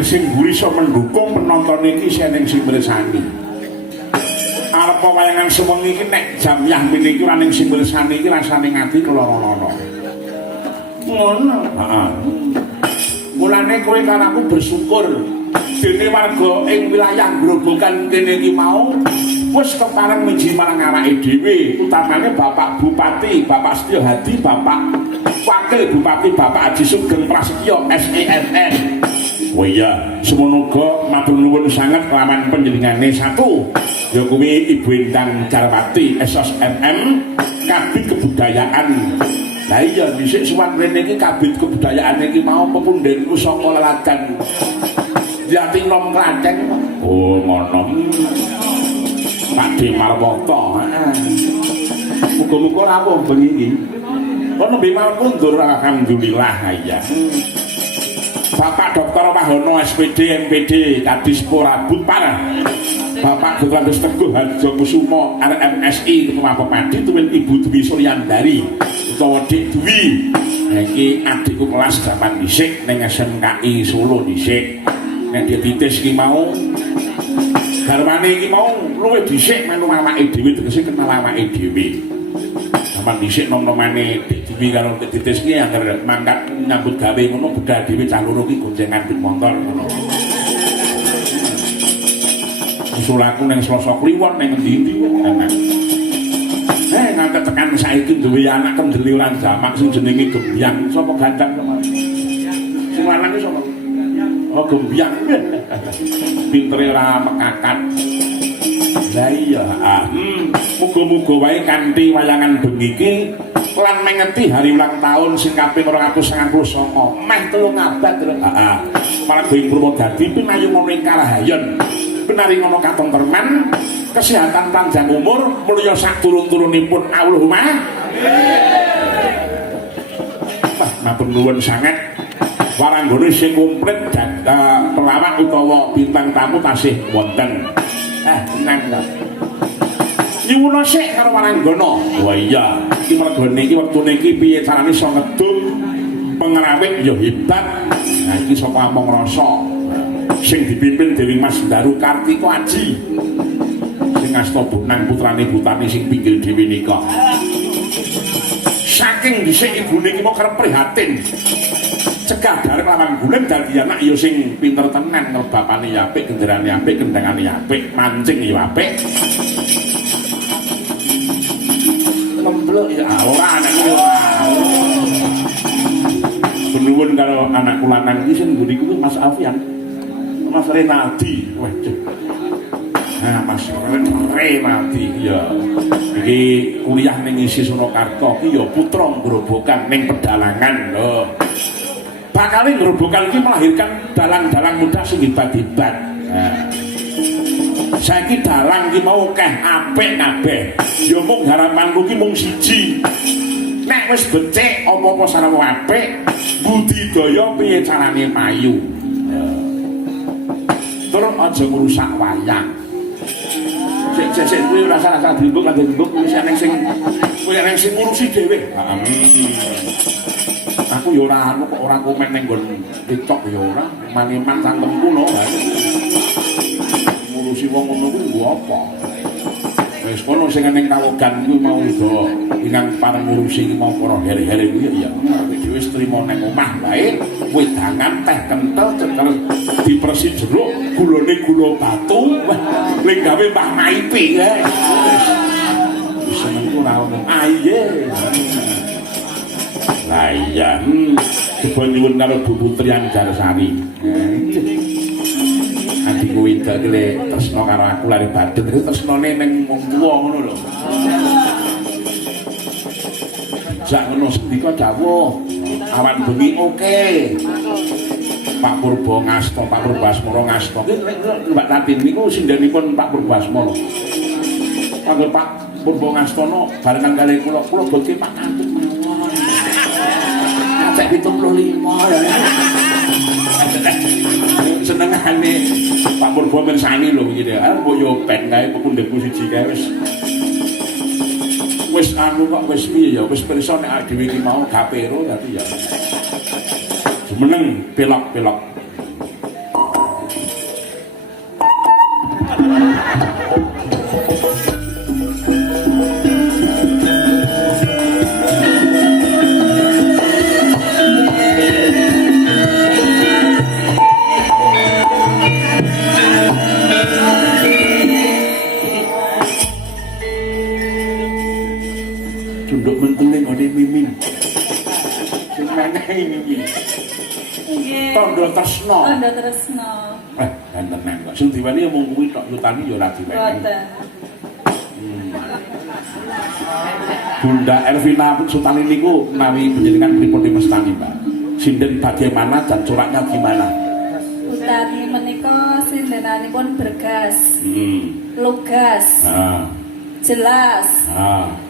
yang sing mburi iso mendukung penonton iki seneng sing mirsani. Arep wayangan sewengi iki nek jam yang iki ora ning sing mirsani iki rasane ngati keloro-loro. Ngono. Heeh. Mulane kowe karo aku bersyukur dene warga ing wilayah Grobogan kene iki mau wis kepareng miji marang awake dhewe, utamane Bapak Bupati, Bapak Setyo Hadi, Bapak Wakil Bupati Bapak Haji Sugeng Prasetyo SENN. Oh iya, semono uga matur nuwun sanget laman panjenengane satu. Ya kuwi Ibu Endang Jarwati SOSMM Kabid Kebudayaan. Lah iya dhisik suwan rene iki Kabid Kebudayaan iki mau pepundhenku saka Lelagan Jati Nom Klatheng. Oh ngono. Pakde Marwata. Muga-muga rawuh bengi iki. Ono nembe mawon mundur alhamdulillah ya. Bapak Dr. Wahono SPD MPD Kadis Porabut Parah. Bapak Dr. Teguh Harjo Kusumo RMSI Ketua Pepadi tuwin Ibu Dwi Suryandari utawa Dik Dwi. Iki adikku kelas 8 dhisik ning SMKI Solo dhisik. Nek dititis iki mau garwane iki mau luwih dhisik melu awake dhewe tegese kenal awake dhewe. Sampeyan dhisik nom-nomane Dik Dwi karo Dik Titis iki anggere mangkat nyambut gawe ngono budal dhewe cah loro iki goncengan pit motor ngono. Usulaku ning Selasa Kliwon ning endi-endi enak. Nganti tekan saiki duwe anak kendeli ora jamak sing jenenge Gembyang. Sapa gandang kemarin? Sing lanang iki sapa? Oh Gembyang. Pintere ora mekakat. Lah iya, muga-muga wae kanthi wayangan bengi iki lan mengeti hari ulang tahun sing kaping 299 meh 3 abad lho. Heeh. Marga ing Purwodadi pinayu ngono ing Karahayon. Penari ngono katentreman, kesehatan panjang umur, mulya sak turun-turunipun Allahumma. Wah, matur nuwun sanget. Waranggone sing komplit pelawak utawa bintang tamu tasih wonten. Tenang to. Nyuwun sik karo Waranggana. Wah iya, iki mergone iki wektune iki piye carane iso ngedum pengrawit ya hebat. Nah iki saka among rasa. Sing dipimpin dening Mas Daru Kartika Aji. Sing asta Bunang putrane Butani sing pinggil dhewe nika. Saking dhisik ibune iki mau kerep prihatin. Cegah darek lawan gulen dadi anak ya sing pinter tenan karo bapane ya apik, genderane apik, kendangane ya apik, mancing ya apik. Lemblok ya ora anak iki ora. Penuwun karo anak lanang iki sing nggone kuwi Mas Alfian. Mas Renaldi. Waduh. Nah, Mas Renaldi ya. Iki kuliah ning isi Surakarta iki ya putra Grobogan ning Pedalangan lho. Bakal Grobogan iki melahirkan dalang-dalang muda sing hebat-hebat. Saiki dalang iki mau akeh apik kabeh. Ya mung harapanku iki mung siji. Nek wis becik apa-apa sareng apik, budidaya piye carane payu. Terus aja ngrusak wayang. Sik kuwi rasa-rasa dimbuk lan dimbuk kuwi sing ngurusi dhewe. Aku ya ora anu kok ora komen ning nggon TikTok ya ora, maniman cangkemku no. Ngurusi wong ngono kuwi nggo apa? Wis kono sing ning Kawogan kuwi mau do ingkang pareng ngurusi iki mau para here-here kuwi ya ngerti dhewe wis trimo ning omah wae, wedangan teh kentel cekel dipersi jeruk, gulane gula batu, ning gawe Mbah Maipi kae. Wis senengku ora ono. Aye. Lah iya, coba nyuwun karo Bu Putri Anggarsari. Adikku Wida iki le tresna karo aku lare badhet, terus tresnane ning wong tuwa ngono lho. Jak ngono sedika dawuh, awan bengi oke. Pak Purba ngasta, Pak Purbasmara ngasta. Mbak Tatin niku sindhanipun Pak Purbasmara. Kanggo Pak Purba ngastana barengan kalih kula bodhe Pak Kantut mawon. Cek 75 ya. Senengane Pak Purba mirsani lho iki ya. Mbok yo ben kae pepundhekku siji kae wis anu kok wis piye ya wis pirsa nek dhewe iki mau gapero dadi ya. Meneng pelak-pelak. Tunduk mentune ngene mimin. Sing meneh mimin. Nggih. Tandha tresna. Tandha tresna. Enten kok. Sing diweni mung kuwi tok yutani ya ora diweni. Boten. Bunda Elvina Sutani niku menawi panjenengan pripun dimestani, Mbak? Sinden bagaimana dan coraknya gimana? Utami menika sindenanipun bergas. Lugas. Jelas.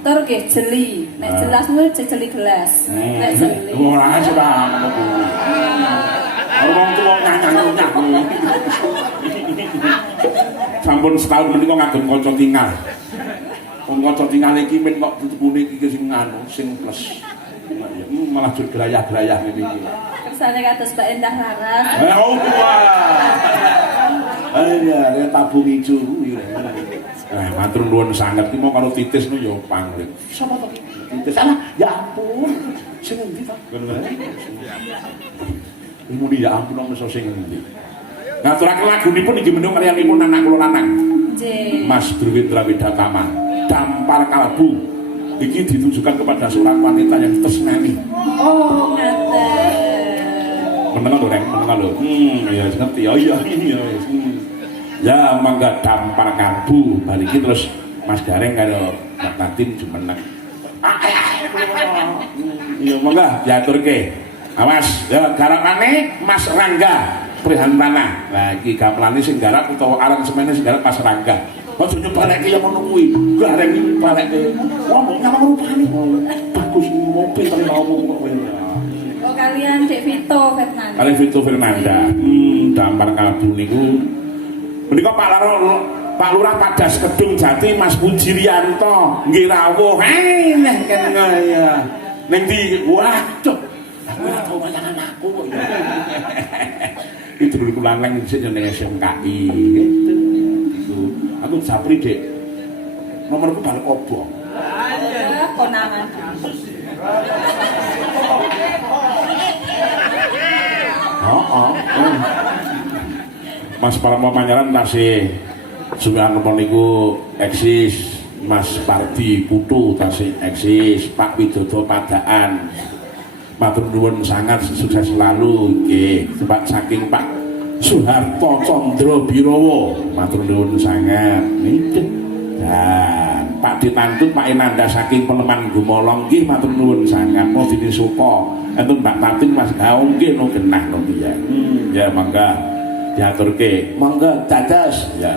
Tur nggih jeli. Nek jelas kuwi jeli gelas. Nek jeli. Ora ora ngono kuwi. Wong tuwa nyanyi-nyanyi. Sampun setahun menika ngagem kanca tinggal. Kanca tinggal iki men kok tutupune iki sing anu sing plus. Malah jur grayah-grayah ngene iki. Kersane kados Mbak Endah Laras. Oh wah. Ayo tabung ijo kuwi. Matur nuwun sanget ki mau karo titis nu ya panglit. Sapa to? Titis. Alah, ya ampun. Sing endi to? Bener. Muni ya ampun meso sing endi. Ngaturaken lagunipun inggih menika karyanipun anak kula lanang. Nggih. Mas Drwindra Widatama. Dampar Kalbu. Iki ditujukan kepada seorang wanita yang tresnani. Oh, ngaten. Meneng lho, Reng, meneng lho. Ya ngerti. Oh iya ini ya. Ya mangga Dampar Kalbu. Bar iki terus Mas Gareng karo Mbak Tatin jumeneng. Ya mangga diaturke. Awas, ya garapane Mas Rangga Prihantana. Lah iki gamelane sing garap utawa aransemene sing garap Mas Rangga. Ojo nyebaleke ya ngono kuwi. Gareng iki baleke. Wong nyamang rupane. Bagus mobil kali ngomong kok kowe. Oh kalian Dek Vito Fernanda. Kali Vito Fernanda. Dampar Kalbu niku menika Pak Lurah Padas Kedung Jati Mas Pujirianto nggih rawuh. Neh kene ya. Ning ndi? Waduh. Aku ora tau mangan aku kok. Itu dulu lanang sik ning SMKI gitu. Itu aku japri, Dek. Nomorku balik obong. Konangan. Oh. Mas Parmo Panyaran tasih suwean niku eksis, Mas Pardi Putu tasih eksis, Pak Widodo Padaan. Matur nuwun sangat sukses selalu nggih. Pak saking Pak Soeharto Chandra Birawa. Matur nuwun sangat. Nggih. Dan Pak Ditantu Pak Enanda saking Peneman Gumolong nggih matur nuwun sangat. Modine supa. Enten Mbak Tatin Mas Gaung nggih no genah no ya. Ya mangga diaturke. Mangga dadas ya.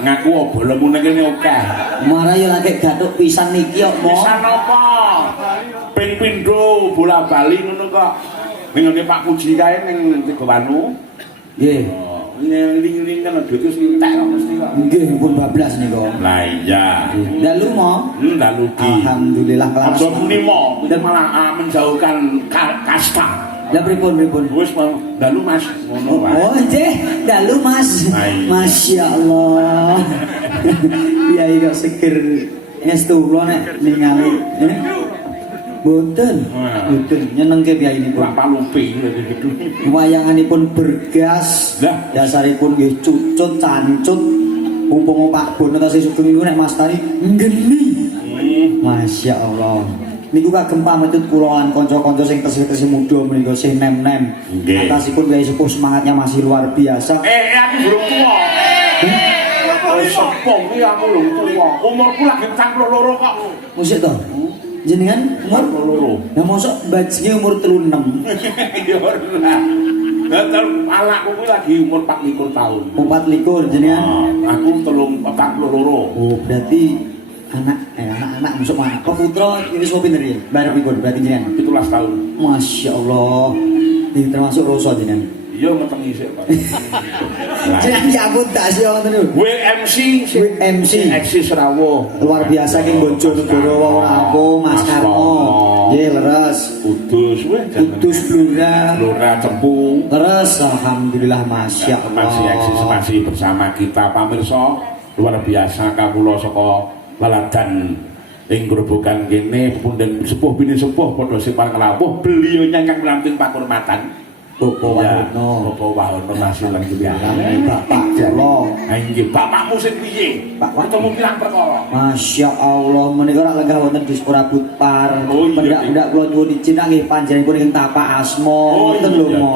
Ngaku bolemu ning kene akeh. Marah ya lagi gathuk pisan niki kok, Mo. Pisan apa? Ping pindho bola-bali ngono kok. Ning ngene Pak Puji kae ning Tegawanu. Nggih. Ngeling-eling kan duit wis entek kok mesti kok. Nggih, pun bablas nika. Lah iya. Dalu, Mo. Dalu ki. Alhamdulillah kelas. Aja muni Mo, dan malah menjauhkan kasta. Lah pripun? Wis dalu Mas ngono wae. Oh, nggih, dalu Mas. Masya Allah. Kiai kok seger estu kula nek ningali. Boten nyenengke piyai nipun. Bapak Lupi gitu. Wayanganipun bergas. Lah, dasaripun nggih cucut cancut. Umpama Pak Bono ta sesugeng niku nek Mas Tani ngeni. Masya Allah. Niku kagem pamitut kula lan kanca-kanca sing tesih-tesih muda menika sing nem-nem. Atasipun Kyai Sepuh semangatnya masih luar biasa. Aku belum tua. Sepuh iki aku belum tua. Umurku lagi 42 kok. Musik to? Jenengan umur 42. Lah mosok bajinge umur 36. Ya ora. Lah anakku kuwi lagi umur 24 tahun. 24 jenengan. Aku 42. Oh, berarti anak-anak masuk mana? Kok putra ini semua pinter ya? Bayar pikun berarti jenengan 17 tahun. Masya Allah. Ini termasuk rosa jenengan. Iya ngetengi sik, Pak. Jenengan diampun tak sih wonten niku. WMC Serawo. Luar biasa ki Bojonegoro wong aku Mas Karmo. Nggih leres. Kudus Blora Cepu. Leres alhamdulillah Masya Allah. Masih bersama kita pamirsa. Luar biasa kawula saka Laladan ing grobogan kene pundhen sepuh bini sepuh padha sing paling rawuh beliau nyangkang lamping pakurmatan Bapak Wahono. Bapak Wahono masih lagi Bapak Jalo. Nggih, bapakmu sing piye? Pak ketemu pirang perkara. Masya Allah, menika ora lenggah wonten di Sepurabut Par. Oh, iya, Pendak kula nyuwun izin nggih panjenenganipun ing Tapak Asma. Ngoten lho, Mo.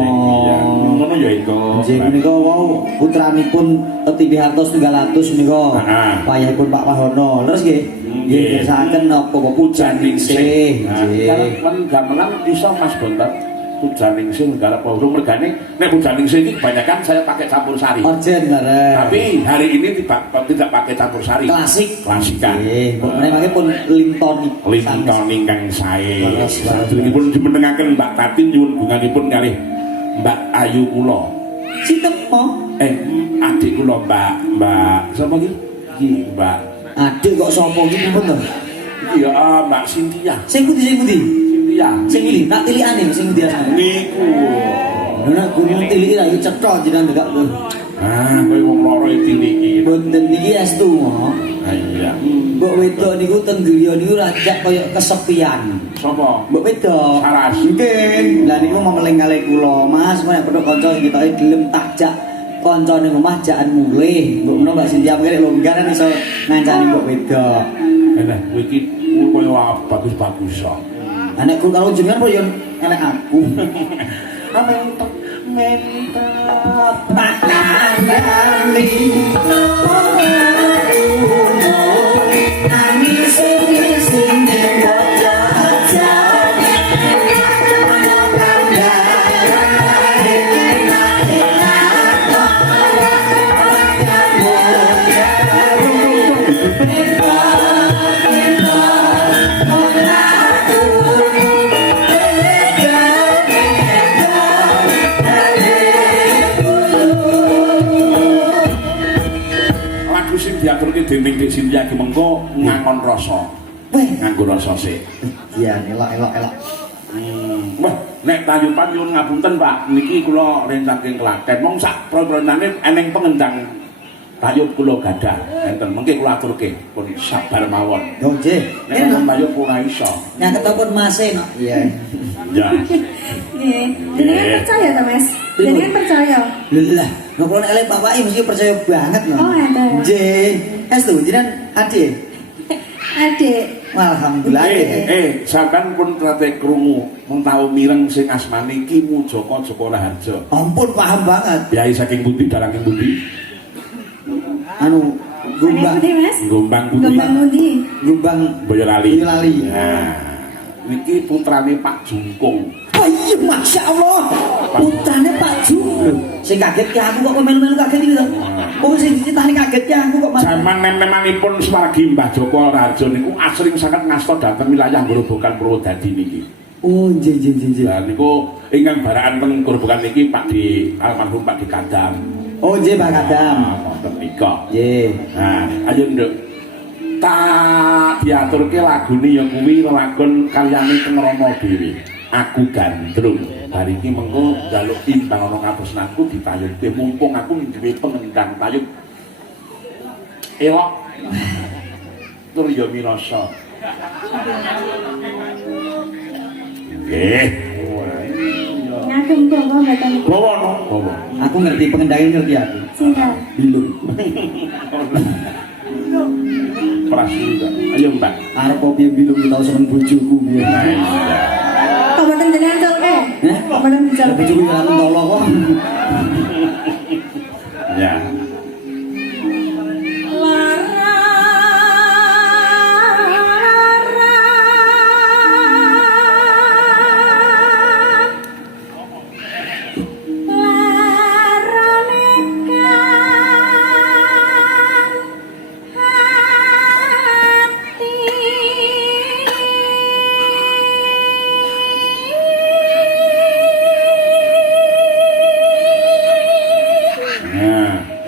Ngono ya itu. Nggih menika wau putranipun Titi Hartos 300 menika. Wayahipun Pak Wahono. Leres nggih. Nggih kersakaken napa pujan ningsih. Nggih. Kan gamelan iso Mas Bontot. Pujaningsih garap urung mergane nek Pujaningsih iki kebanyakan saya pakai campur sari. Orjen bareng. Tapi hari ini tidak pakai campur sari. Klasik. Klasikan. Nggih, menawi pun lintoni. Linton ingkang sae. Leres banget. Salajengipun dimenengaken Mbak Tati nyuwun gunganipun kalih Mbak Ayu kula. Sinten po? Adik kula Mbak sapa iki? Iki Mbak. Adik kok sapa iki pun to? Iya, Mbak Cynthia. Sing pundi sing pundi? Cynthia. Sing iki tak tilikane sing pundi asane. Niku. Ora gunung tiliki ra cetha jenengan dekak. Ah, kowe wong loro tiliki. Boten niki estu mo. Ah iya. Mbok wedok niku teng griya niku rajak kaya kesepian. Sapa? Mbok wedok. Saras. Nggih. Lah niku memeling kalih kula, Mas, menek pedhok kanca kita gelem takjak kancane omah jakan mulih. Mbok menawa Mbak Sintia mengke longgaran iso ngancani mbok wedok. Enak, kowe iki koyo bagus-bagus kok. Nek ku karo jenengan kok yo enek aku. Mentok mentok Pakanani lagu sing diaturke dening Dik Cynthia ki mengko ngangon rasa. Weh, Nganggo rasa sik. iya elok. Wah, nek tayupan nyuwun ngapunten, Pak. Niki kula rencanaken Klaten. Mong sak pro-pronane eneng pengendang tayub kula gadah. Enten mengke kula aturke pun sabar mawon. Yo nggih. Nek wong tayub ora iso. Nyaketipun Mas no. Iya. Ya. Nggih. Jenengan percaya ta, Mas? Jenengan percaya? Lah, nek kula nek elek bapake mesti percaya banget no. Oh, ada. Nggih. Estu jenengan adik. Adik. Alhamdulillah. Sampean pun trate krungu mung tau mireng sing asmane Ki Mujaka Joko Raharja. Ampun paham banget. Biayi saking pundi dalang ing pundi? Anu Gombang. Saking pundi, Mas? Gombang pundi? Gombang pundi? Gombang Boyolali. Boyolali. Nah, niki putrane Pak Jungkung. Oh iya, Masya Allah. Putrane Pak Jung. Sing kaget ki aku kok melu-melu kaget iki to. Oh sing ditani kaget ki aku kok Mas. Jaman nem-nemanipun swargi Mbah Joko Raharja niku asring sangat ngasta dhateng wilayah Grobogan Purwodadi niki. Oh nggih. Lah niku ingkang barakan teng Grobogan niki Pak di almarhum Pak di Kadam. Oh nggih Pak Kadam. Wonten nika. Nggih. Nah, ayo Nduk. Tak diaturke lagune ya kuwi lelagon kalyane Teng Rama dhewe. Aku gandrung. Hari iki mengko njaluk timbang ana ngabosnaku ditayubke mumpung aku duwe pengendang tayub. Elok. Tur ya mirasa. Nggih. Ngagem kok mboten. Bawa no, bawa. Aku ngerti pengendali ngerti aku. Sinten? Bilung. Prasida. Ayo Mbak. Arep opo piye bilung tau seneng bojoku piye. Kok mboten jenengan celke? Hah? Kok mboten celke? Bojoku ora tolo kok. Ya.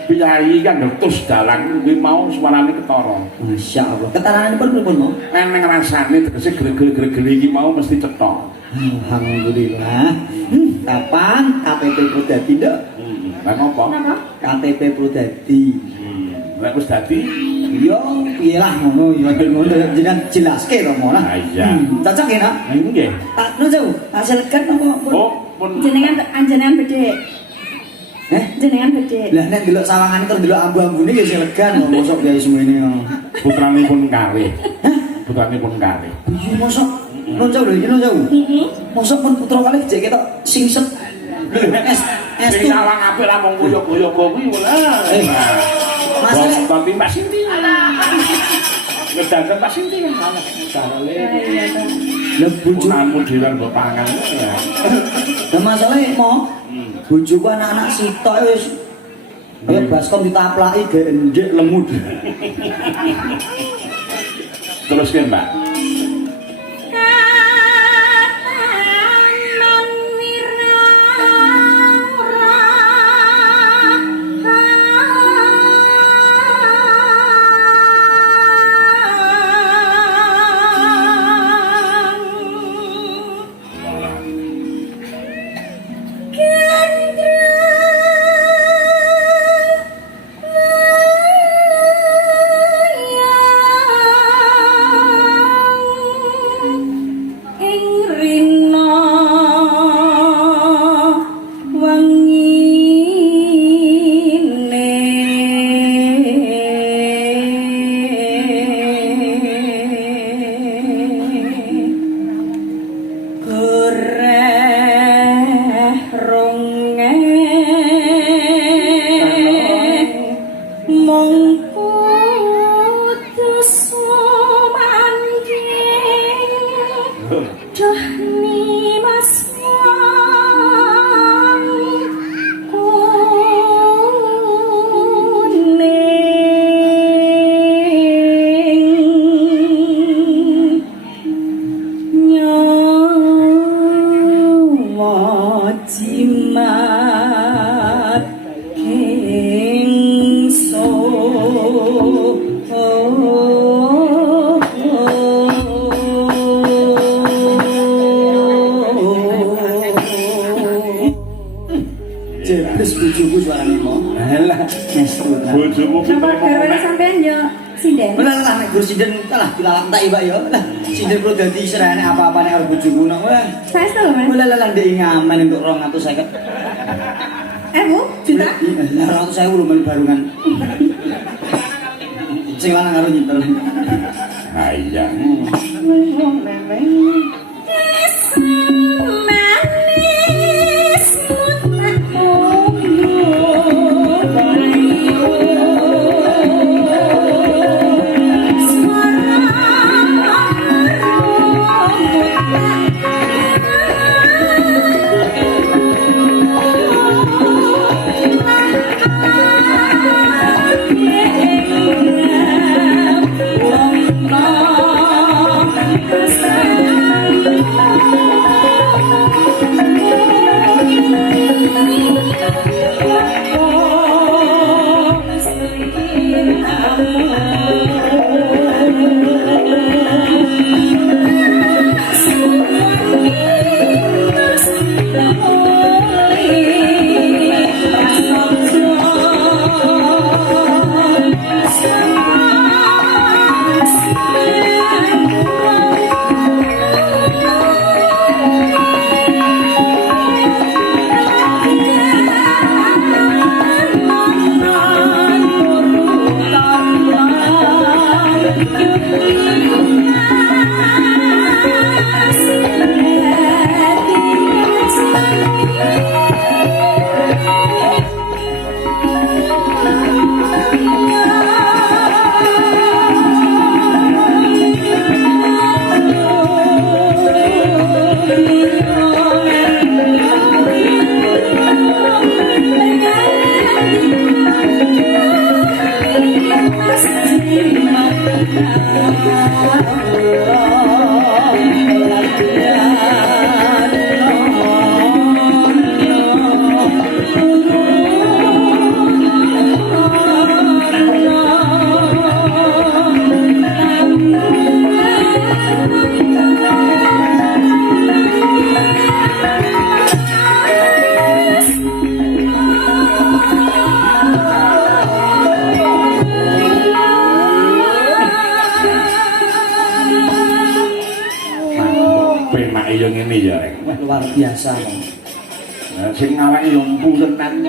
Piyayi kan ngetus dalang kuwi mau suarane ketara. Masya Allah. Ketarananipun pripun mo? Eneng rasane tegese gregel-gregel iki mau mesti cetha. Alhamdulillah. Kapan KTP Prodadi nduk? Lah ngopo? Napa? KTP Prodadi. Lah wis dadi Yo, piye lah ngono ya ngono jenengan jelaske to mo lah. Ah, iya. Cocok ya, Nak? nggih. Tak nu jauh, hasilkan apa? Oh, pun Jenengan anjenengan bedhe. Jenengan bedhe. Lah nek delok sawangane terus delok ambu-ambune ya sing legan kok mosok biaya semene. putranipun kalih. Putranipun kalih. Iya mosok nu jauh lho iki nu jauh. Mosok pun putra kalih jek ketok singset. Es Sing awang apik lah mung kuyuk-kuyuk kuwi wala. Masalah Tapi Mbak Sinti. Ngedanten Mbak Sinti kan salah. Iya, Pak. Lah bojo Punanmu dhewe mbok pangan ya. Lah masalahe mo bojoku anak-anak sitok wis ya baskom ditaplaki gendek lemut. Terus ke Mbak. Jebles bojoku suarane mo. Alah, nesu. Bojomu Napa garwane sampean yo sinden? Lah nek gur sinden alah dilalak tak Mbak yo. Lah sinden kulo dadi serane apa-apane karo bojoku nang wah. Saestu lho, Mas. Lah ndek ngamen untuk 250. Bu, juta? Lah 200.000 lho men barungan. Sing lanang karo nyetel. Ha iya. Penak yo ngene ya rek. Luar biasa. Nah, sing awake yo empu tenan.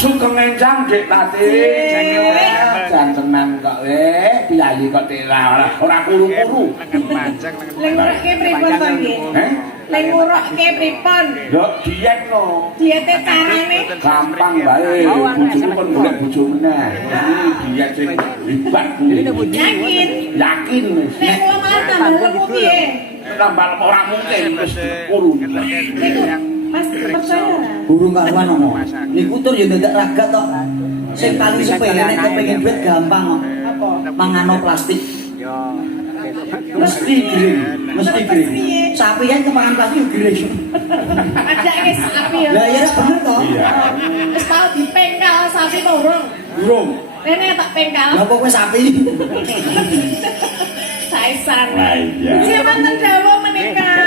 Sugeng enjang Dik Tati. Jan tenan kok piyayi kok tela ora kuru-kuru. Leng ngurake pripun to nggih? Leng ngurake pripun? Yo diet no. Diete carane Gampang bae. Bojomu kon golek bojo meneh. Iki diet sing hebat kuwi. yakin. Yakin wis. Nek kula malah tambah lemu piye? Tambah ora mungkin wis kuru. Niku Mas percaya ora? Burung karuan ngono. Niku tur yo ndak raga tok. Sing paling sepele nek kepengin duit gampang kok. Apa? Mangano plastik. Mesti giring, mesti giring. Sapi kan kemangan plastik yo giring. Ajake sapi ya. Lah iya bener toh? Iya. Wis tau dipengkal sapi kok urung. Burung. Rene tak pengkal. Lah kok kowe sapi? Saesan. Lah iya. Siapa ten dawa menikah?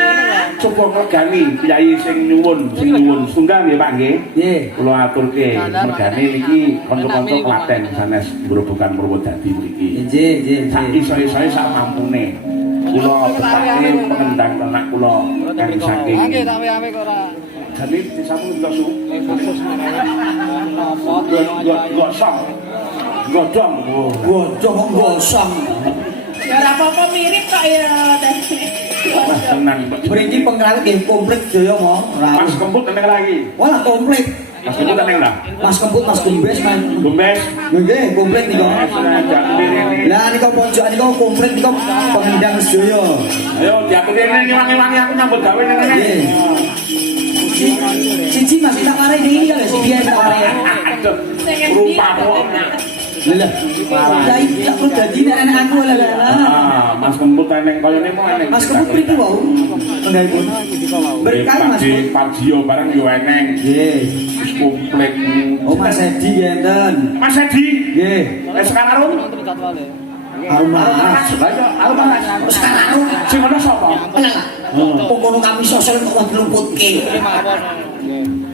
Coba ngregani piyayi sing nyuwun, Setunggal nggih Pak nggih. Nggih. Kula aturke mergane niki kanca-kanca Klaten sanes Grobogan Purwodadi mriki. Nggih, nggih, Sak nggih. iso-isoe sak mampune. Kula betake pengendang tenak kula kang saking. Nggih tak wae kok ora. Jadi disampun kita su. Gosong. Godong. Godhong kok gosong. Ya ora apa-apa mirip kok ya. Wah, tenan. Mriki pengrawit nggih komplit Jaya mo. Mas Kemput tenang lagi. Walah komplit. Mas Kemput tenang lah. Mas Kemput, Mas Gumbes, Mas. Gombes. Nggih, komplit niku. Lah niku pojok niku komplit niku pengendang sedaya. Ayo diatur ini wangi-wangi aku nyambut gawe ini. Nggih. Siji Mas tak mari iki ya sing biyen tak mari. Aduh. Rupamu. Lah. Lah iki tak dadi nek aku lah. Ah, Mas Kemput tenang kaya ini mau eneng. Mas Kemput mriki wau. Penggaipun. Berkah Mas. Pardio bareng yo eneng. Nggih. Wis komplit. Oh Mas Edi enten. Mas Edi. Nggih. Sekarang Almas. Ayo, Almas. Sekarang Sing ngono sapa? Pokoknya kami sosial kok diluputke.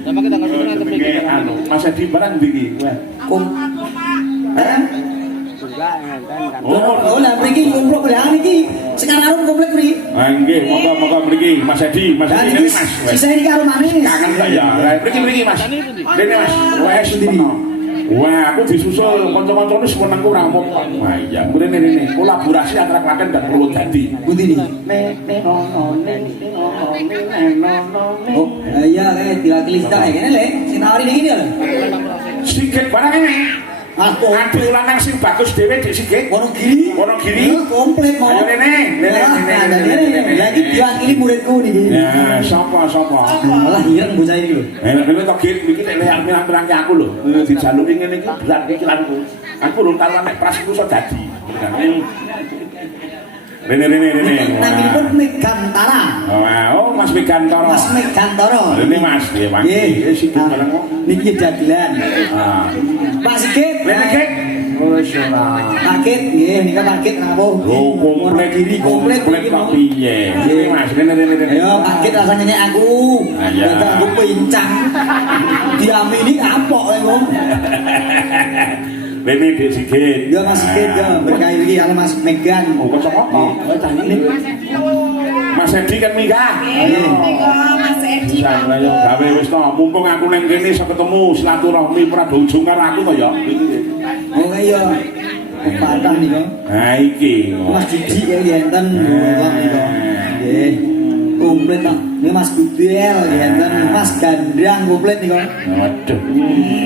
Sama kita ngerti nanti Iki anu, Mas Edi barang ndi iki? Kum. Eh? Oh, Oh, lah mriki kumpul lah niki. Sekarang komplit mriki. nggih, moga-moga mriki Mas Edi, Mas Lah Edi niki Mas. sisa iki karo manis. Kangen gak ya? Lah mriki Mas. Dene Mas, wes sendiri. Wah, aku disusul kanca-kancane senengku ramuk. Wah iya, mrene kolaborasi antara Klaten dan Purwodadi. Pundi niki? Oh, iya diwakili sak kene le. Sing nawari niki lho. Sikit barang ini. Aku Adi lanang sing bagus dhewe dik sikit. Wonogiri. Wonogiri. Komplit mau. Ayo Nene. Lagi diwakili muridku niki. Ya, sapa? Malah ireng bocah iki lho. Dene kok git iki nek leak pirang-pirang aku lho. Dijaluki ngene iki berat iki lanku. Aku urung tau nek prasku iso dadi. Rene. Naminipun Megantara. Oh, Mas Megantara. Mas Megantara. Rene Mas, nggih Pak. Nggih. Sikit bareng kok. Niki dagelan. Ah. Pak Sigit. Rene Gek. Wis ora. Pakit nggih nika pakit rawuh. Oh, komplit diri komplit kok piye? Rene Mas, rene. Ayo pakit rasanya nyek aku. Iya. Kita aku pincang. Diamini kapok kowe ngomong. Rene Dik Sigit. Ya Mas Sigit ya berkah iki karo Mas Megan. Oh, kocok apa? Mas Edi kan nikah. Mas Edi. Lah yo gawe wis to, mumpung aku ning kene iso ketemu silaturahmi ora ujung karo aku to ya. Oh iya. Patah nika. Ha iki. Mas Didi ya enten kok nika. Nggih. Komplit to. Ini Mas Budel ya enten Mas Gandang komplit nika. Waduh.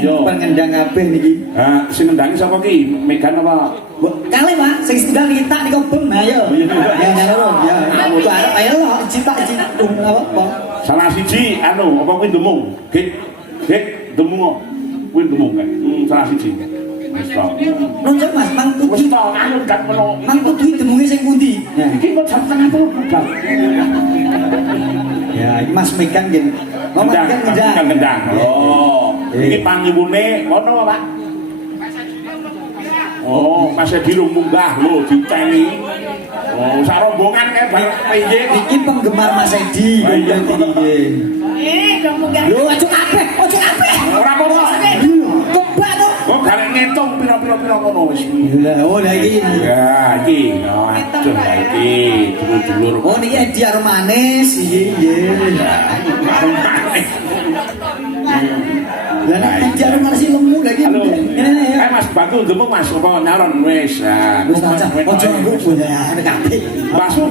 Yo. Pengendang kabeh niki. Ha sing ngendangi sapa ki? Megan apa? Kali Pak, sing setunggal kita nika bem ayo. Ya loro ya. Aku arep ayo lho cita apa? Salah siji anu apa kuwi demung? Gek demung. Kuwi demung kae. Salah siji. Wis to. Nonton Mas, Mang Wis Kudu. to, anu gak meno. Mang Kudu demunge sing pundi? Iki kok jam tengah tuh budal. Ya, iki Mas Megan nggih. Mas Megan ngendang. Gendang. Oh. Iki panyuwune ngono, Pak. Oh, Mas Edi lu munggah lho diteni. Oh, sak rombongan kae bareng piye? Iki penggemar Mas Edi komplit iki nggih. Dong munggah. Lho, aja kabeh, aja kabeh. Ora apa-apa. Kebak to. Kok garek ngitung pira-pira ngono wis. Lah, oh lah iki. Ya, iki. Aduh, iki dulur-dulur. Oh niki Edi Armanis iki nggih. Lah nek jarum masih lemu lagi. Halo. Ngene ya. Mas bantu ndemuk Mas apa nyalon wis. Wis ta, ojo aku punya kabeh. Basu.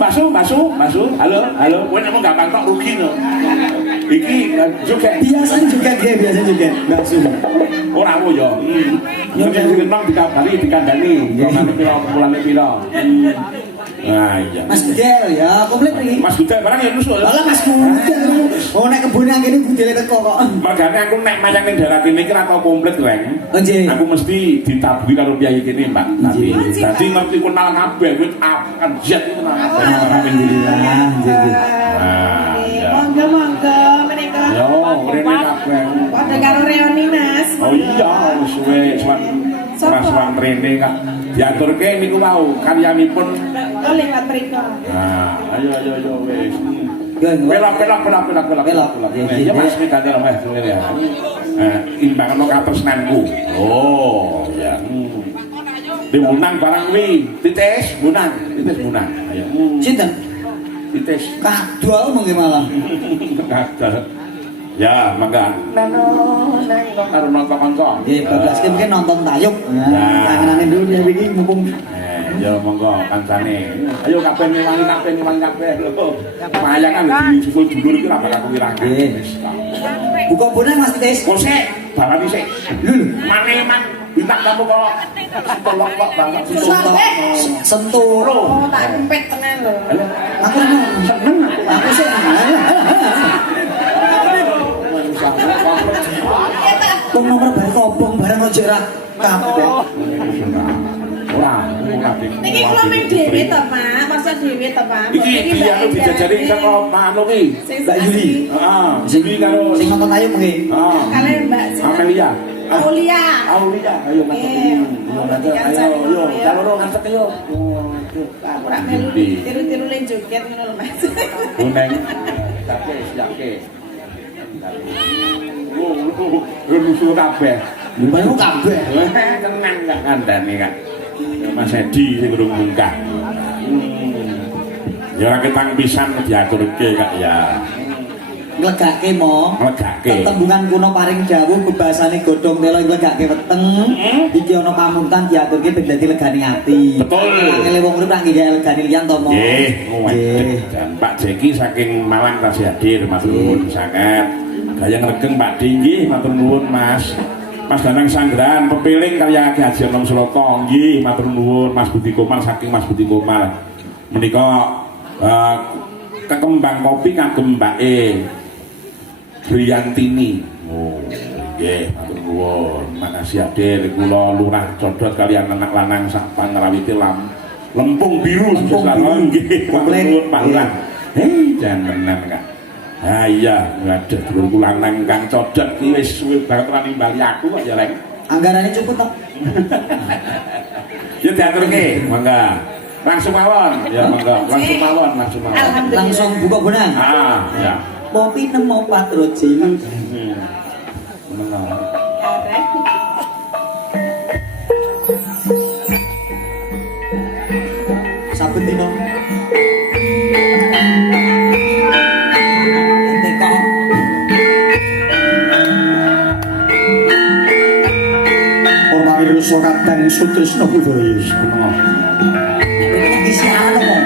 Halo. Kowe nek gampang tok rugi no. Iki juga Biasa juga. Enggak sudah. ora wo yo. Yo sing nang dikandani. Romane pira mulane pira. Nah iya. Mas Gudel ya, komplit iki. Mas Gudel barang ya nusul. Lah Mas Gudel. Oh nek kebune kene Gudel teko kok. Makane aku nek mayang ning daerah kene iki ora tau komplit Reng. Oh, nggih. Aku mesti ditabuhi karo piyai kene, Mbak. Tapi dadi ngerti kenal kabeh wit akan jet itu kenal kabeh. Alhamdulillah, nggih. Nah, ya. Monggo menika. Yo, rene kabeh. Padha karo reoni Mas. Oh iya, suwe suwan rene Kak. Diaturke niku wau karyanipun. Oh lewat mriko. Nah, ayo wis. Belok. Pelak. Ya Mas iki dandel Mas ngene ya. Imbangno katresnanku. Oh, ya. Dimunang barang kuwi, titis munang. Ayo. Sinten? Titis. Kadua mengke malah. Kadal. Ya, mangga. Nang karo nonton kanca. Nggih, bablaske mungkin nonton tayub. Ya. Tanganane dulu ya iki mumpung Ya monggo kancane. Ayo kabeh ngewangi kabeh lho. Mayangan disusul dulur iki ora bakal kuwirake. Wis. buka bonan Mas Tis. Kok sik, balani sik. Lho, Mane man bintang kamu kok tolong kok banget sentoro. Oh, tak empet tenan lho. Aku seneng. Aku sih. Wong nomor bar kobong bareng ojek ra kabeh. Ora, Niki kula men dhewe to, Pak. Masa dhewe to, Pak. iki dia lu dijajari saka anu ki. Mbak Yuli. Heeh, Yuli karo Sing nonton ayo mengke. heeh. Kalian Mbak Amelia. Aulia. Aulia, ayo ngantek. Ayo, jalur ngantek yo. Ora melu tiru-tiru len joget ngono lho, Mas. Kuneng. Tapi siapke. Lusuh kabeh. Lumayan kabeh. Tenang gak kandhane Kak. Mas Edi sing urung bungkah. Ya ora ketang pisan diaturke Kak ya. Nglegake mo. Nglegake. Tembungan kuno paring dawuh bebasane godhong telo nglegake weteng. Iki ana pamuntan diaturke ben dadi legane ati. Betul. Angele wong urip nang nggih legane liyan to mo. Nggih, dan Pak Jeki saking Malang tasih hadir matur nuwun sanget. Gaya ngregeng Pak Dinggi matur nuwun Mas. Mas Danang Sanggeran pepiling karya Ki Haji Anom Suroto nggih matur nuwun Mas Budi Komal saking Mas Budi Komal. Menika kekembang kopi kagem mbake Briyantini. Oh, nggih matur nuwun. Makasih hadir kula Lurah Codot kalian anak lanang sak pangrawite Lempung Biru sesuk nggih matur nuwun Pak Lurah. Hei, jangan Kak. Ah iya, ada dulurku lanang Kang Codot iki wis suwe banget ora nimbali aku kok ya, Reng. Anggarane cukup to. Ya diaturke, mangga. Langsung mawon. Ya mangga, langsung mawon. Alhamdulillah. Langsung buka bonan. Ah, ya. Kopi nemu patrocin. Meneng. Saben dino. Surat dan Sutrisno Budaya. Ini isi apa kok?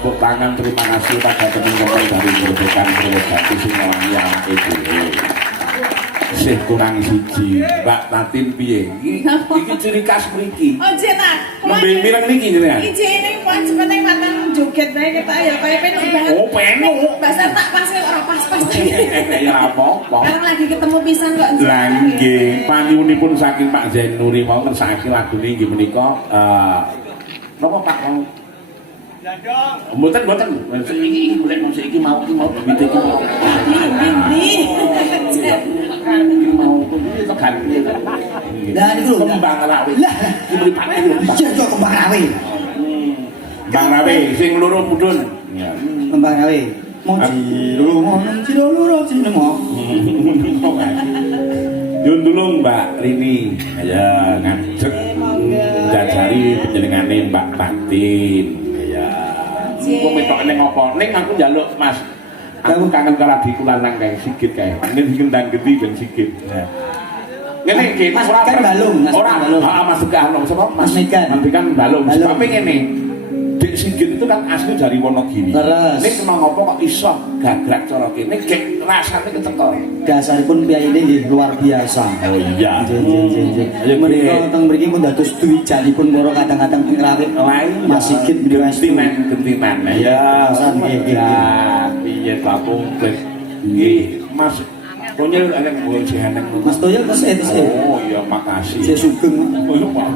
tepuk tangan terima kasih pada teman-teman dari Grobogan Purwodadi semuanya yang itu sih kurang siji Mbak Tatin piye iki ciri khas mriki Oh Jena, nembe mireng niki jenengan Ijene kok cepet makan joget bae ketok ya kaya penuh banget. Oh penuh Bahasa tak pas ora pas-pas. ya apa-apa Sekarang lagi ketemu pisan kok. lah nggih panyuwunipun saking Pak Zainuri mau ngersakake lagune nggih menika napa Pak mau Mboten iki golek mung iki mau bibit iki mau. Mau tekan. Lah niku lho kembang rawe. Lah iki mripate iya kok kembang rawe. Kembang rawe sing loro mudhun. Ya. Kembang rawe. Jiro loro jenengmu. Yun tulung Mbak Rini. Ya ngajak jajari panjenengane Mbak Tatin. Kok metok ning apa? Ning aku njaluk Mas. Aku kangen karo adikku lanang kae Sigit kae. Ning gendang gede ben Sigit. Ngene iki Mas kan balung, Mas ora balung. Heeh Mas Tekan sapa? Mas Mekan. Mas Mekan balung. Tapi ngene. Dik Sigit itu kan asli dari Wonogiri. Leres. Ning kena ngopo kok iso gagrag cara kene gek rasane ketekor. Dasaripun piyayine nggih luar biasa. Oh iya. Nggih. Menika teng mriki pun dados duwijanipun para kadang-kadang pengrawit lain Mas Sigit gentiman. Ya, nggih. ya, piye Pak Komplit. Nggih, Mas Konyol enek mbok jeneng. Mas Toyo tesih. Oh iya makasih. Saya sugeng. Oh iya Pak.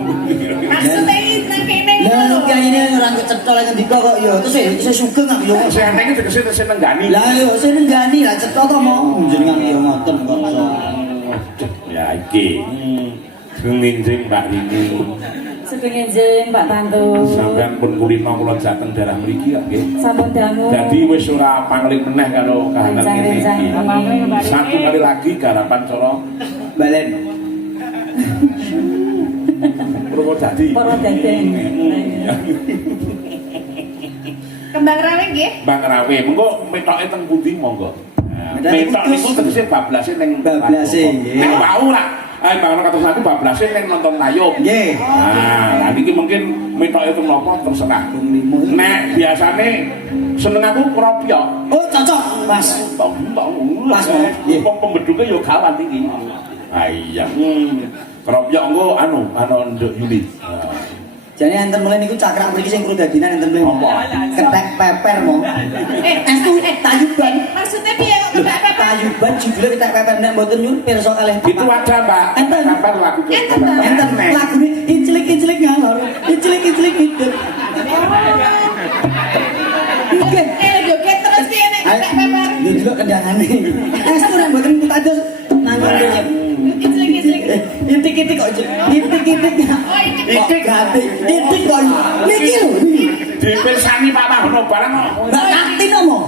Maksudnya nang kene. Lah lu kiai ini ora cetha lek ndika kok ya tesih sugeng aku yo. Jenenge tegese tesih nenggani. Lah yo saya nenggani lah cetha to mau jenengan yo ngoten kok. Ya iki. Nginjing Mbak Rini. Sepengin jeng Pak Tantu. Sampeyan pun kulino kula jateng daerah mriki kok nggih. Sampun dangu. Jadi wis ora pangling meneh karo kahanan ngene iki. Satu kali lagi garapan cara Balen. Purwodadi. Purwodadi. Kembang rawe nggih. Bang Rawe, mengko metoke teng pundi monggo. Metok niku tegese bablase ning Bablase, nggih. Nek wau lah. Ayo bang kados aku bablase ning nonton tayub. Nggih. Nah, niki mungkin metoke teng napa terserah. Nek biasane seneng aku kropyok. Oh cocok Mas. Mas, wong pembeduke yo gawan iki. Ah iya. Kropyok engko anu nduk Yuli. Jadi enten mulai niku cakrak mriki sing Purwodadinan enten mulai Apa? Ketek peper mo. Estu tayuban. Maksudnya piye kok ketek peper? Tayuban judulnya ketek peper nek mboten nyun pirsa kalih. Itu ada, Mbak. Enten. Kapan lagu Enten lagune incilik-incilik ngalor. Incilik-incilik hidup. Nggih. Joget terus piye nek ketek peper? Yo delok kendangane. Estu nek mboten pitados nanggung. Incilik-incilik. Intik-intik kok intik-intik. Oh, intik. Intik gati. Intik kok niki lho. Dipirsani Pak Mahno barang kok. Mbak Kakti nomo.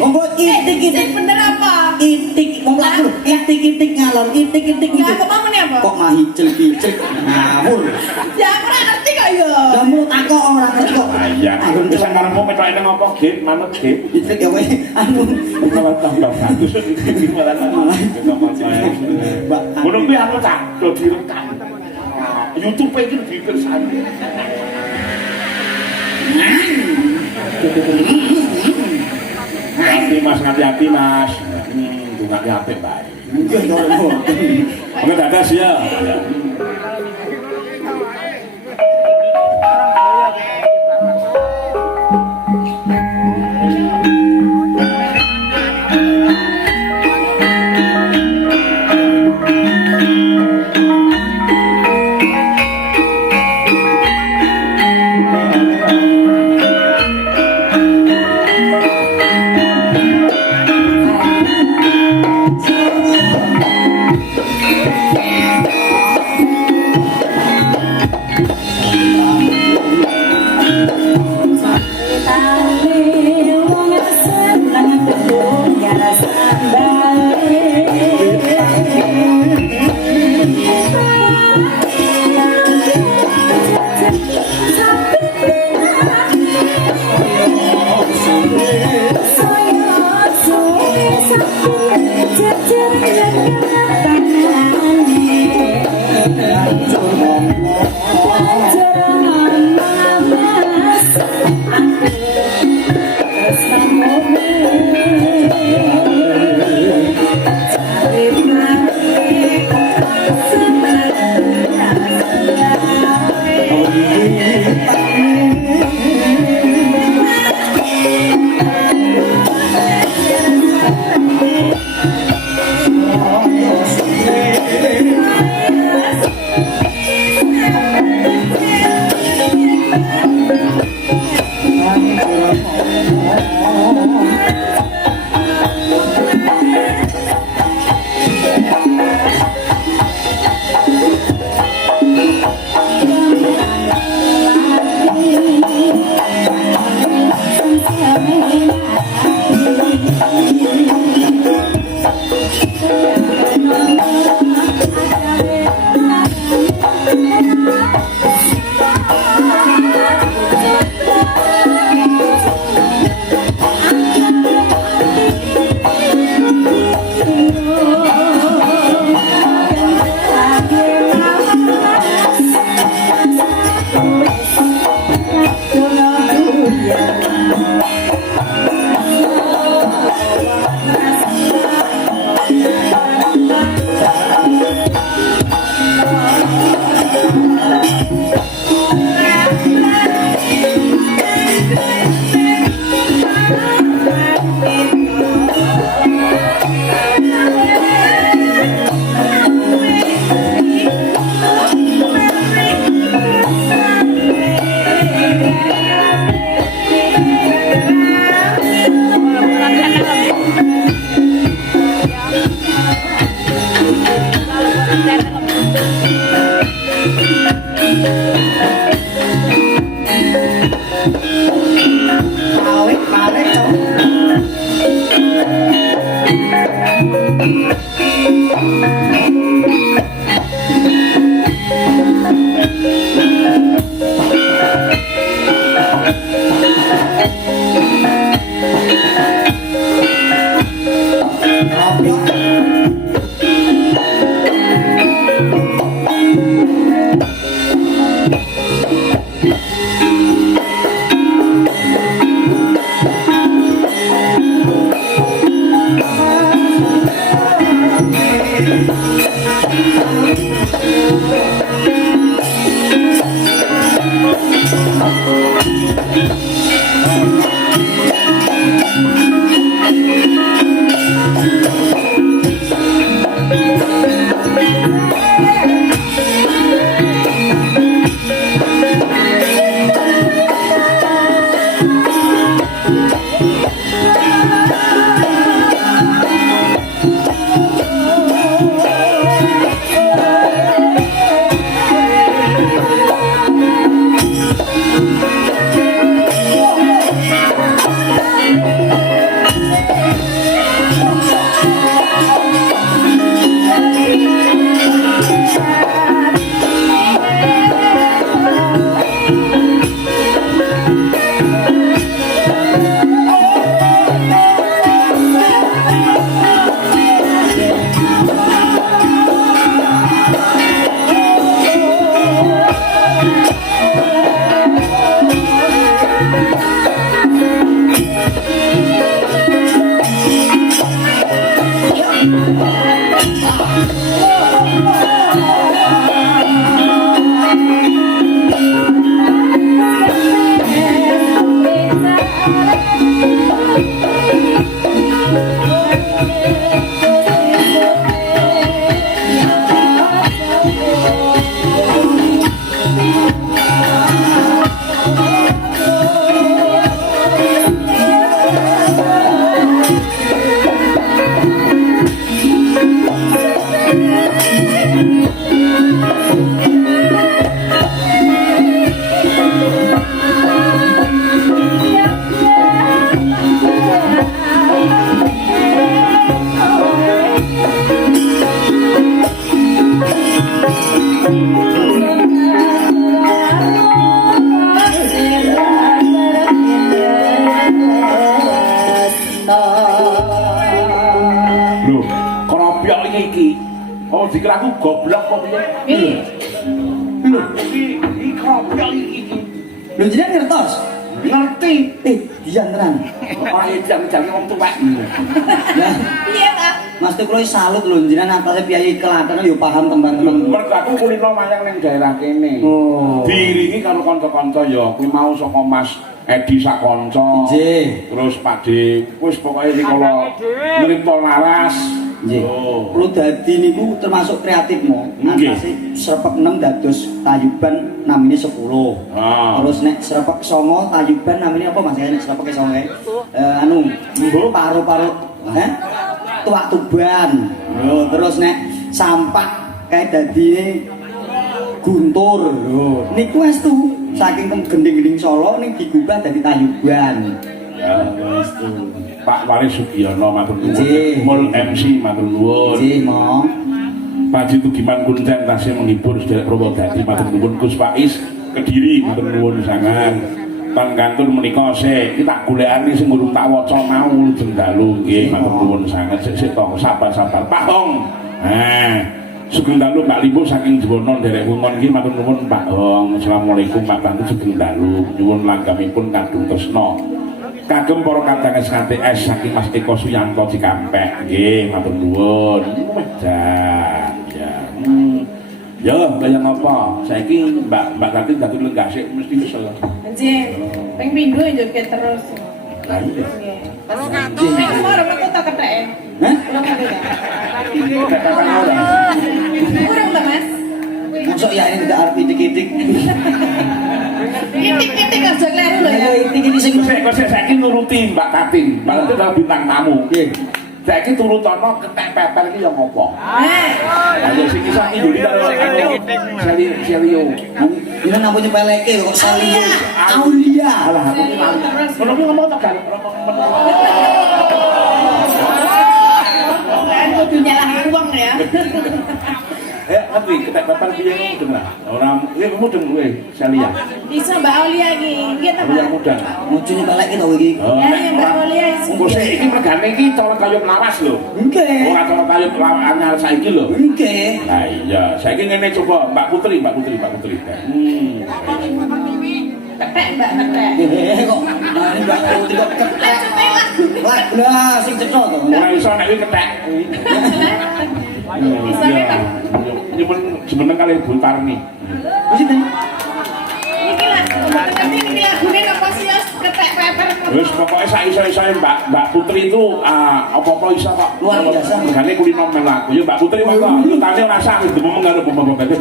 Monggo intik-intik. Sing bener apa? Intik wong laku. Intik-intik ngalor. Intik-intik Ya hidup. aku mau muni apa? Kok mahicil-hicil ngawur. Ya aku ora ngerti kok yo. Lah mu takok ora ngerti kok. Iya. Aku bisa karepmu metoke nang apa, Gip? Manut Gip. Intik ya wae anu. Kalau tambah bagus iki malah ngomong saya. Ngono kuwi aku tak do direkam. YouTube iki dipirsani. Hati-hati Mas. Dungake apik bae. Nggih to. Monggo dadas ya. dikira aku goblok kok piye? Piye? Lho, iki kroplok iki. Lho jenengan ngertos? Ngerti. Dian tenan. Kaya jam-jam wong tuwek. Ya, Piye ta? Mas Tuklo salut lho jenengan atase piyayi Klaten yo paham teman-teman. Mergo aku kulino mayang ning daerah kene. Oh. Diiringi karo kanca-kanca ya, kuwi mau saka Mas Edi Sakonco. Nggih. Terus Pakde, wis pokoke rikala ngripta laras. Nggih. Oh. Kulo dadi niku termasuk kreatifmu. Nggih. Antase srepek 6 dados tayuban namine 10. Ah. Terus nek srepek 9 tayuban namine apa Mas? Nek srepek 9 anu paru-paru tuak tuban. Lho, terus nek sampak kae dadine guntur. Lho, niku wis tuh saking gending-gending Solo ning digubah dadi tayuban. Ya, wis tuh. Pak Waris Sugiono matur nuwun. Nggih. Mul MC matur nuwun. Nggih, Mong. Pak Jitu Giman Kuncen tasih menghibur sedherek Purwodadi matur nuwun. Gus Faiz Kediri matur nuwun sangat. Tan kantur menika sik iki tak golekane sing urung tak waca mau lujeng dalu nggih matur nuwun sangat sik to sabar-sabar Pak Hong. Sugeng dalu Mbak Limbo saking Jewono nderek Wungon iki matur nuwun Pak Hong. Assalamualaikum Pak Bantu sugeng dalu nyuwun langgamipun kadung tresna. Kagem para kadanges kanthi es saking Mas Eko Suyanto Cikampek nggih matur nuwun. Wedah ya. Ya, kaya ngapa? Saiki Mbak Tati dadi lenggah sik mesti kesel. Anjir, ping pindho joget terus. Lah iya. Nggih. Terus ngatur. Nek ora metu tak ketheke. Hah? Ora metu ta. Katakan ora. Kurang ta, Mas? Masuk ya ini tidak arti titik-titik. Titik-titik aja kleru lho ya. Titik ini sing Kok saiki nuruti Mbak Tati. Mbak Tati adalah bintang tamu. nggih. Saiki turutono ketek pepel iki ya ngopo? Ayo sing iso ngiduli karo Selio. Ini napa nyepeleke kok Salio. Aulia. Alah aku iki lali. Kalau ngomong Tegal. nek pepel piye mudeng lah. Ora iki mudeng kowe, Celia. Iso Mbak Olia iki. Nggih ta, Yang Pak? mudeng. Mujune balik kita iki. Oh, Ya, nek ya, Mbak Olia iso. engko sik iki regane iki colok kayup lawas lho. Nggih. Ora colok kayup anyar saiki lho. Nggih. Lah iya, saiki ngene coba Mbak Putri. Kethek Mbak kethek. Kok mari Mbak Putri kok ketek. Lah sing cetha to. Ora iso nek iki ketek. Iso nek kok. Nyuwun semeneng kali Bu Tarni. Wis ten. Iki lah, mboten ngerti iki lagune napa sih kethek peper. Wis pokoke sak iso-isoe Mbak Putri itu apa-apa iso kok. Luar biasa. Regane kulino melaku. Ya Mbak Putri monggo. Lu tane ora sah demung karo bebek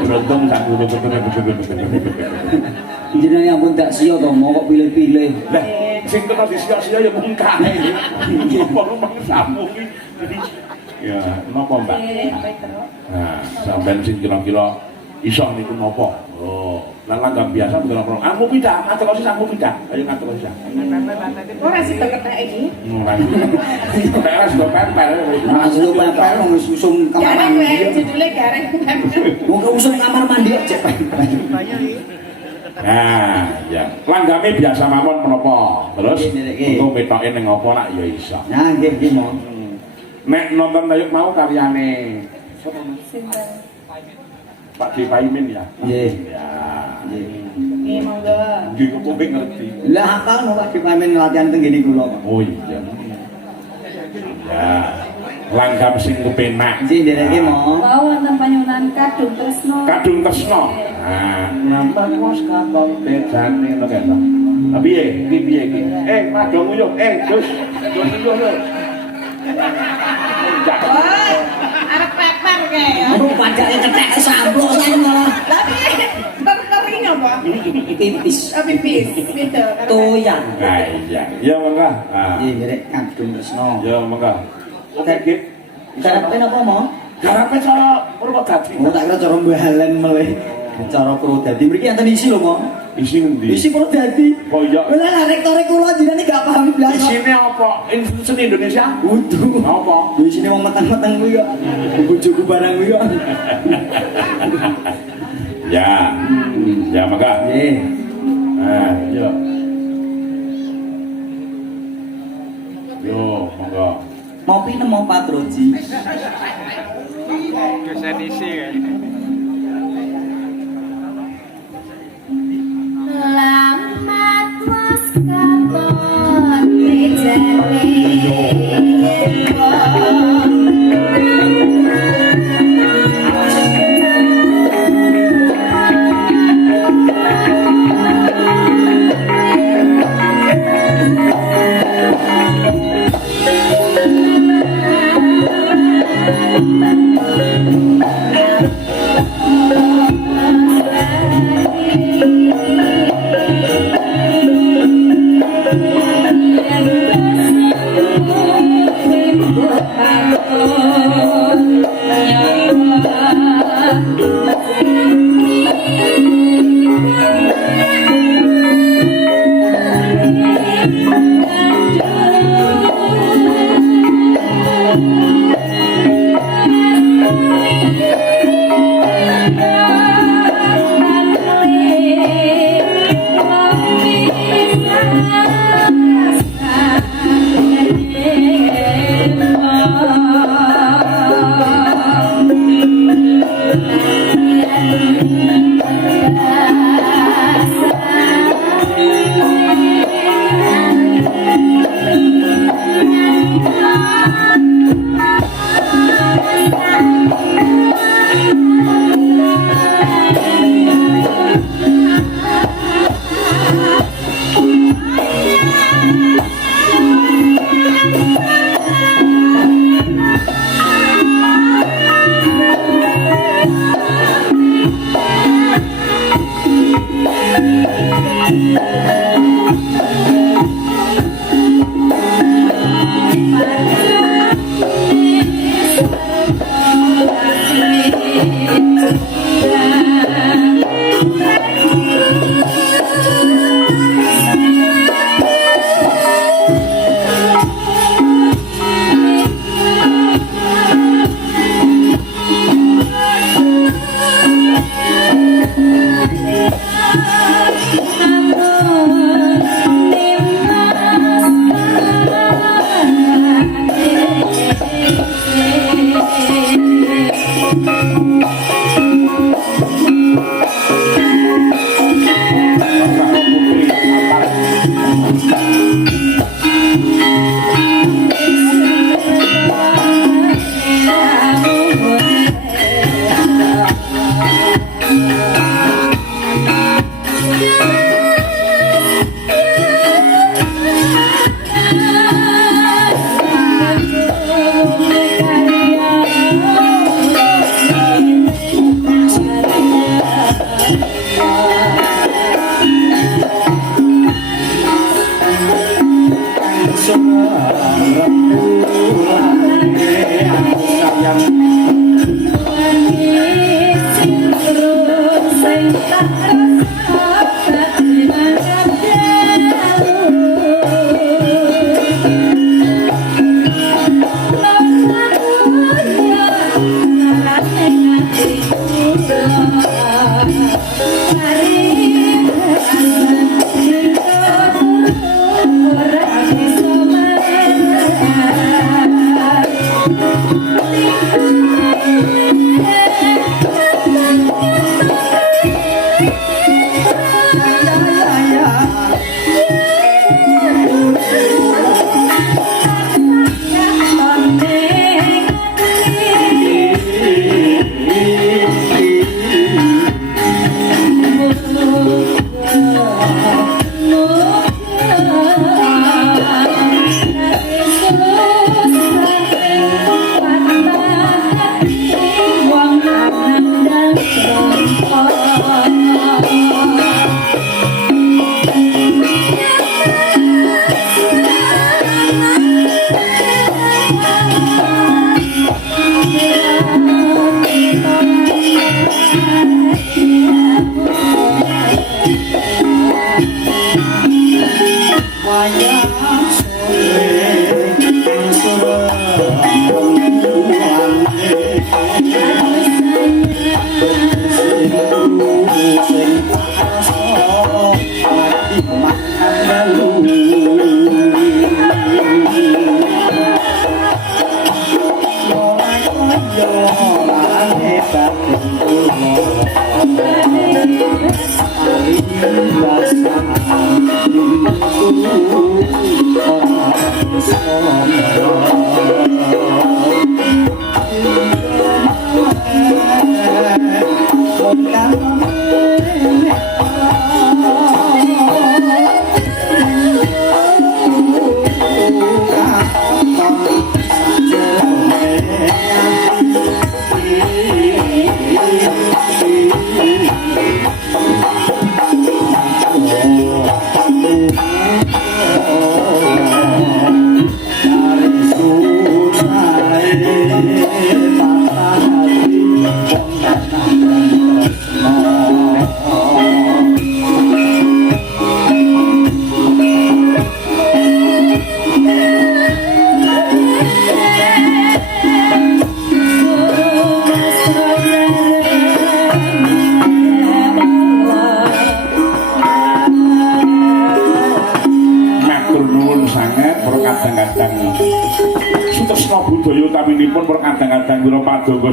berondong satu. Jenenge ampun tak sia to, mau kok pilih-pilih. Lah, sing kena disia-sia ya mung kae. Apa lu mangsamu iki? Ya, napa Mbak? Nah, sampean sing kira-kira iso niku napa? Oh, lan langgam biasa betul apa? Aku pidah, ngatur sih aku pidah. Ayo ngatur sih. Ora sida kethek iki. Ora. Ora sudah pempel. Masuk pempel wong usum kamar Gareng mandi. wae judule gareng. Wong usum kamar mandi aja. Nah, ya. Langgame biasa mawon menapa? Terus untuk metoke ning apa nak ya iso. Nah, nggih nggih mau. Nek nonton tayuk mau karyane sapa Mas? Pak Di Paimin ya. Nggih. Ya. Nggih, monggo. Nggih kok kowe ngerti. Lah hafal mau Pak dipamen latihan teng ngene kula. Oh iya. Ya. Langgam sing kepenak. Nggih ndereke mau. Wau wonten panyuwunan kadung tresno. Kadung tresno. Nah, nambah kos katon tejane ngono kae to. Lah piye? Iki piye iki? Padha nguyuh. Gus. Gus nguyuh lho. Wah, arep peper kae ya. Aduh pajake cetek samplo saya malah. Lah piye? Teri apa? Pipis. Oh, pipis. Gitu. Toyang. Nah, iya. Ya monggo. Ah. Nggih nderek kadung tresno. Ya monggo. Oke, Git. Karepe napa mau? Garape cara Purwodadi. Oh tak kira cara mbalen meleh. Cara Purwodadi mriki enten isi lho, Mo. Isi ngendi? Isi Purwodadi. Oh iya. Lah rektore kula jenenge gak paham blas. Isine apa? Institusi Indonesia? Wudu. Apa? Isine wong meteng-meteng kuwi kok. Bojoku barang kuwi kok. Ya. Ya maka. Nggih. Nah, yo. Yo, monggo. Mau pinem mau patroji. Dosen isi kan. Lamat mas katon rejane.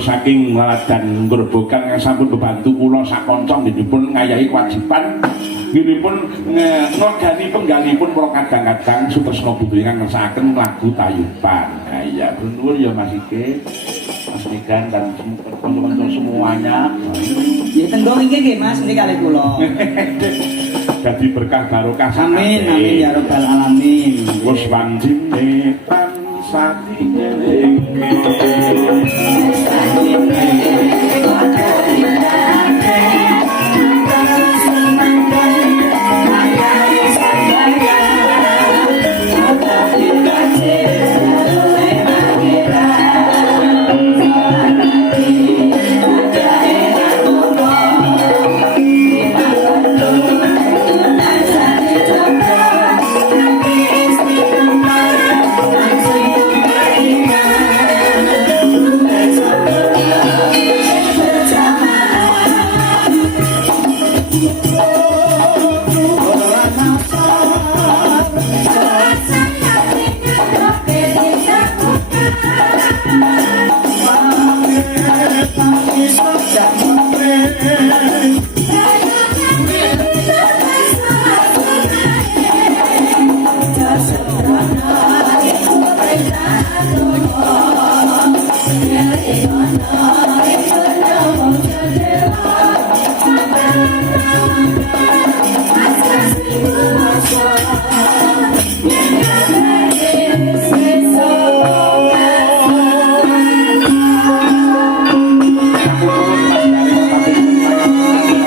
saking dan gerbokan yang sampun membantu kula sakonco nggihipun ngayahi kewajiban nggihipun ngogani penggalipun para kadang-kadang Sutresna Budaya ingkang ngersakaken lagu tayuban. Ya nuwun ya Mas Ike, Mas Nigan dan teman-teman semuanya. Ya tenggo iki nggih Mas niki kalih kula. Dadi berkah barokah. Amin amin ya rabbal alamin. Wis wanjine sati eling Oh